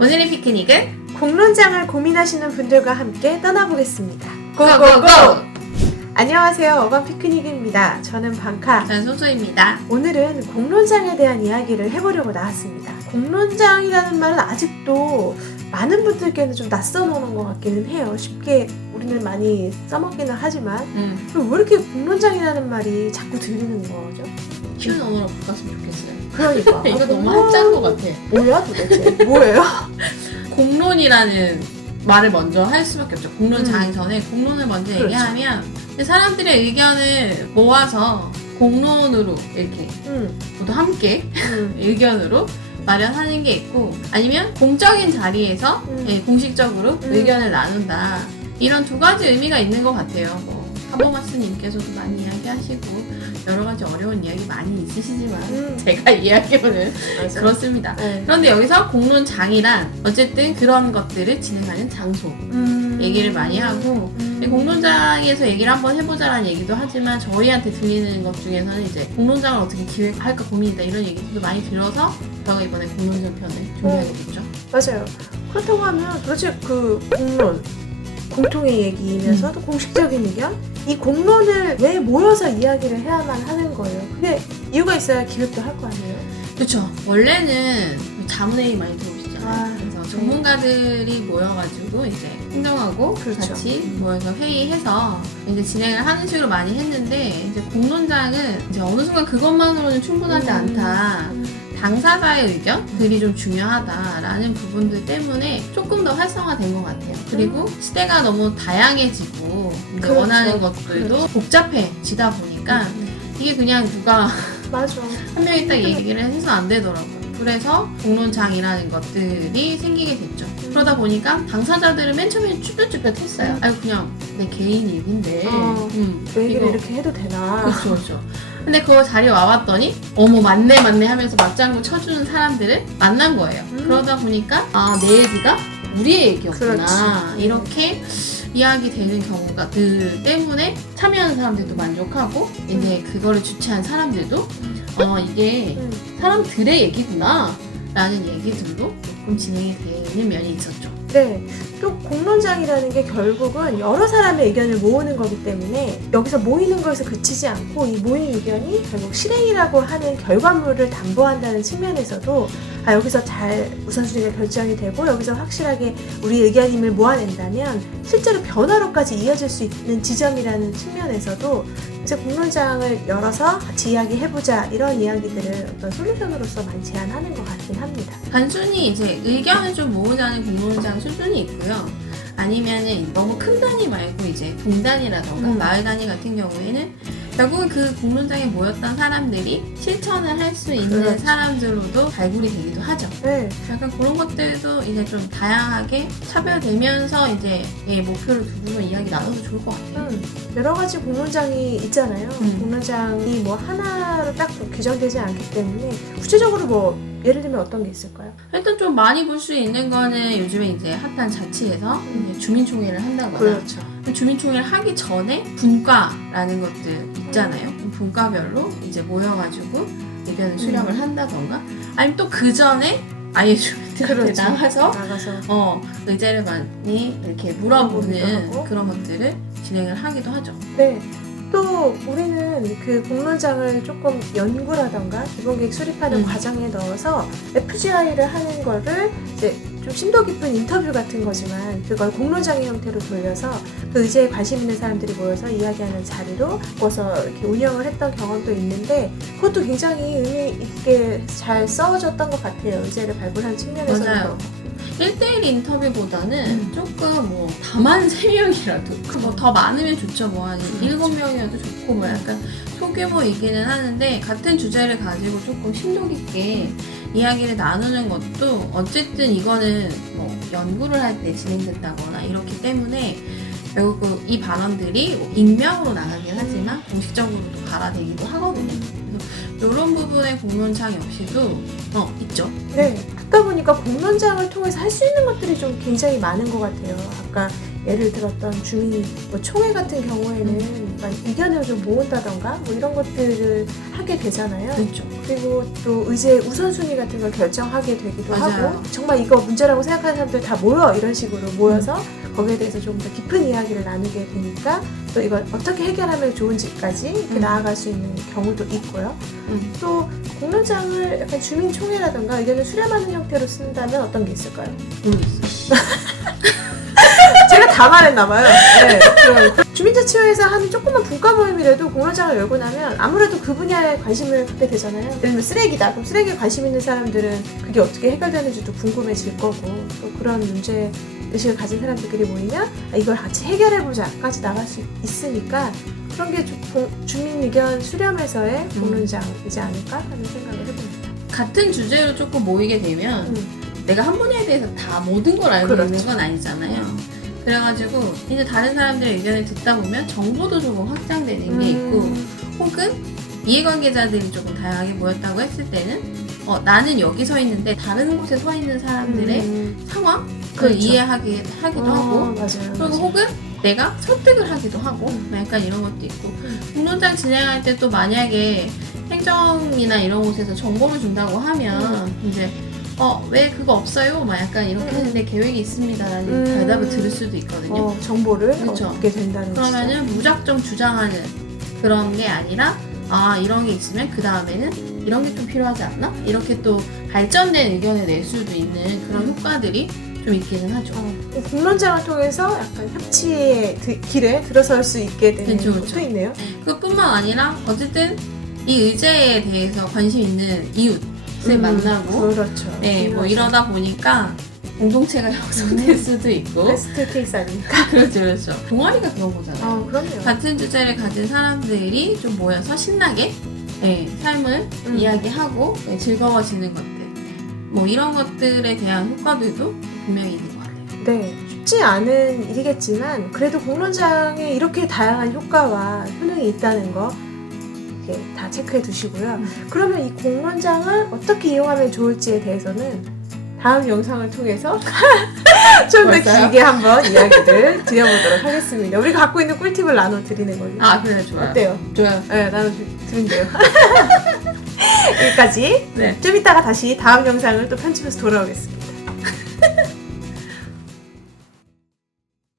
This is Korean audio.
오늘의 피크닉은 공론장을 고민하시는 분들과 함께 떠나보겠습니다. 고고고! 안녕하세요. 어반 피크닉입니다. 저는 방카. 저는 소소입니다. 오늘은 공론장에 대한 이야기를 해보려고 나왔습니다. 공론장이라는 말은 아직도 많은 분들께는 좀 낯선 언어인 것 같기는 해요. 쉽게 우리는 많이 써먹기는 하지만 왜 이렇게 공론장이라는 말이 자꾸 들리는 거죠? 쉬운 언어로 바꿨으면 좋겠어요. 그러니까 이거 너무 한자인 것 같아. 뭐야 도대체? 뭐예요? 공론이라는 말을 먼저 할 수밖에 없죠. 공론장이 전에 공론을 먼저 그렇죠. 얘기하면 사람들의 의견을 모아서 공론으로 이렇게 모두 함께 의견으로 마련하는 게 있고, 아니면 공적인 자리에서 공식적으로 의견을 나눈다, 이런 두 가지 의미가 있는 것 같아요. 하버마스님께서도 많이 이야기하시고 여러 가지 어려운 이야기 많이 있으시지만 제가 이야기로는 그렇습니다. 그런데 여기서 공론장이란 어쨌든 그런 것들을 진행하는 장소 얘기를 많이 하고, 공론장에서 얘기를 한번 해보자라는 얘기도 하지만 저희한테 들리는 것 중에서는 이제 공론장을 어떻게 기획할까 고민이다, 이런 얘기도 많이 들어서 제가 이번에 공론장 편을 준비하게 됐죠. 맞아요. 그렇다고 하면 도대체 그 공론, 공통의 얘기이면서도 공식적인 의견? 이 공론을 왜 모여서 이야기를 해야만 하는 거예요? 그게 이유가 있어야 기획도 할 거 아니에요? 그렇죠. 원래는 자문회의 많이 들어오시잖아요. 그래서 전문가들이 모여가지고 이제 행정하고 같이 모여서 회의해서 이제 진행을 하는 식으로 많이 했는데, 이제 공론장은 이제 어느 순간 그것만으로는 충분하지 않다. 당사자의 의견들이 좀 중요하다라는 부분들 때문에 조금 더 활성화된 것 같아요. 그리고 시대가 너무 다양해지고 이제 원하는 것들도 복잡해지다 보니까 이게 그냥 누가 맞아. 한 명이 딱 얘기를 해서 안 되더라고요. 그래서 공론장이라는 것들이 생기게 됐죠. 그러다 보니까 당사자들은 맨 처음에 쭈뼛쭈뼛 했어요. 아유, 그냥 내 개인 얘기인데 왜 얘기를 이렇게 해도 되나. 그렇죠. 근데 그 자리에 와봤더니 어머 맞네 하면서 맞장구 쳐주는 사람들을 만난 거예요. 그러다 보니까 내 얘기가 우리의 얘기였구나, 이렇게 이야기되는 경우가 들 때문에 참여하는 사람들도 만족하고 이제 그거를 주최한 사람들도 이게 사람들의 얘기구나 라는 얘기들도 조금 진행이 되는 면이 있었죠. 네. 또 공론장이라는 게 결국은 여러 사람의 의견을 모으는 거기 때문에 여기서 모이는 것에서 그치지 않고 이 모인 의견이 결국 실행이라고 하는 결과물을 담보한다는 측면에서도 여기서 잘 우선순위가 결정이 되고 여기서 확실하게 우리 의견임을 모아낸다면 실제로 변화로까지 이어질 수 있는 지점이라는 측면에서도 이제 공론장을 열어서 같이 이야기해보자, 이런 이야기들을 어떤 솔루션으로서 많이 제안하는 것 같긴 합니다. 단순히 이제 의견을 좀 모으자는 공론장 수준이 있고요. 아니면은 너무 큰 단위 말고 이제 동단위라던가 마을 단위 같은 경우에는 결국은 그 공론장에 모였던 사람들이 실천을 할 수 있는 사람들로도 발굴이 되기도 하죠. 네. 약간 그런 것들도 이제 좀 다양하게 차별되면서 이제 목표를 두고 이야기 나눠도 좋을 것 같아요. 여러 가지 공론장이 있잖아요. 공론장이 뭐 하나로 딱 규정되지 않기 때문에 구체적으로 뭐 예를 들면 어떤 게 있을까요? 일단 좀 많이 볼 수 있는 거는 요즘에 이제 핫한 자치에서 이제 주민총회를 한다거나, 그렇죠. 주민총회를 하기 전에 분과라는 것들 있잖아요. 분과별로 이제 모여가지고 의견을 수렴을 한다던가, 아니면 또 그 전에 아예 주민들한테 나가서 의제를 많이 이렇게 물어보는 그런 것들을 진행을 하기도 하죠. 네. 또 우리는 그 공론장을 조금 연구라던가 기본계획 수립하는 과정에 넣어서 FGI를 하는 거를 이제 좀 심도 깊은 인터뷰 같은 거지만 그걸 공론장의 형태로 돌려서 그 의제에 관심 있는 사람들이 모여서 이야기하는 자리로 바꿔서 이렇게 운영을 했던 경험도 있는데, 그것도 굉장히 의미 있게 잘 써졌던 것 같아요. 의제를 발굴하는 측면에서도. 맞아요. 1대1 인터뷰보다는 조금 뭐 다만 3명이라도 뭐 더 많으면 좋죠. 뭐 한 7명이라도 좋고 뭐 약간 소규모이기는 하는데, 같은 주제를 가지고 조금 심도 깊게 이야기를 나누는 것도 어쨌든 이거는 뭐 연구를 할 때 진행된다거나 이렇기 때문에 결국 이 발언들이 뭐 익명으로 나가긴 하지만 공식적으로도 갈아되기도 하거든요. 그래서 이런 부분의 공론장 역시도 있죠. 네. 듣다 보니까 공론장을 통해서 할 수 있는 것들이 좀 굉장히 많은 것 같아요. 아까 예를 들었던 주민 총회 같은 경우에는 의견을 좀 모은다던가 뭐 이런 것들을 하게 되잖아요. 그렇죠. 그리고 또 의제의 우선순위 같은 걸 결정하게 되기도 맞아요. 하고 정말 이거 문제라고 생각하는 사람들 다 모여 이런 식으로 모여서 거기에 대해서 좀 더 깊은 이야기를 나누게 되니까 또 이걸 어떻게 해결하면 좋은지까지 이렇게 나아갈 수 있는 경우도 있고요. 또 공론장을 약간 주민총회라든가 의견을 수렴하는 형태로 쓴다면 어떤 게 있을까요? 모르겠어요. 제가 다 말했나봐요. 네, 주민자치회에서 하는 조그만 분과 모임이라도 공론장을 열고 나면 아무래도 그 분야에 관심을 갖게 되잖아요. 예를 들면 쓰레기다. 그럼 쓰레기에 관심 있는 사람들은 그게 어떻게 해결되는지도 궁금해질 거고 또 그런 문제 의식을 가진 사람들끼리 모이면 이걸 같이 해결해보자까지 나갈 수 있으니까 그런 게 주민 의견 수렴에서의 공론장이지 않을까 하는 생각을 해봅니다. 같은 주제로 조금 모이게 되면 내가 한 분야에 대해서 다 모든 걸 알고 그렇죠. 있는 건 아니잖아요. 그래가지고 이제 다른 사람들의 의견을 듣다 보면 정보도 조금 확장되는 게 있고 혹은 이해관계자들이 조금 다양하게 모였다고 했을 때는 나는 여기 서 있는데 다른 곳에 서 있는 사람들의 상황을 그렇죠. 이해하기도 하고 맞아요. 그리고 혹은 내가 설득을 하기도 하고 약간 이런 것도 있고 공론장 진행할 때 또 만약에 행정이나 이런 곳에서 정보를 준다고 하면 이제 왜 그거 없어요? 막 약간 이렇게 하는데 계획이 있습니다라는 대답을 들을 수도 있거든요. 정보를 그렇죠. 얻게 된다는 그러면은 무작정 주장하는 그런 게 아니라 이런 게 있으면 그 다음에는 이런 게 좀 필요하지 않나? 이렇게 또 발전된 의견을 낼 수도 있는 그런 효과들이 좀 있기는 하죠. 공론장을 통해서 약간 협치의 길에 들어설 수 있게 되는 그렇죠, 것도 그렇죠. 있네요. 그뿐만 아니라 어쨌든 이 의제에 대해서 관심 있는 이웃을 만나고 그렇죠. 네, 뭐 이러다 보니까 공동체가 형성될 수도 있고 베스트 케이스 아닙니까? 그렇죠, 그렇죠. 동아리가 그런 거잖아요. 그럼요. 같은 주제를 가진 사람들이 좀 모여서 신나게 삶을 이야기하고 즐거워지는 것들 뭐 이런 것들에 대한 효과들도 분명히 있는 것 같아요. 네, 쉽지 않은 일이겠지만 그래도 공론장에 이렇게 다양한 효과와 효능이 있다는 거 이렇게 다 체크해 두시고요. 그러면 이 공론장을 어떻게 이용하면 좋을지에 대해서는 다음 영상을 통해서 좀 더 벌써요? 길게 한번 이야기를 드려보도록 하겠습니다. 우리가 갖고 있는 꿀팁을 나눠드리는 걸로. 그래, 좋아요. 어때요? 좋아요. 네, 나눠드린대요. 여기까지. 네. 좀 이따가 다시 다음 영상을 또 편집해서 돌아오겠습니다.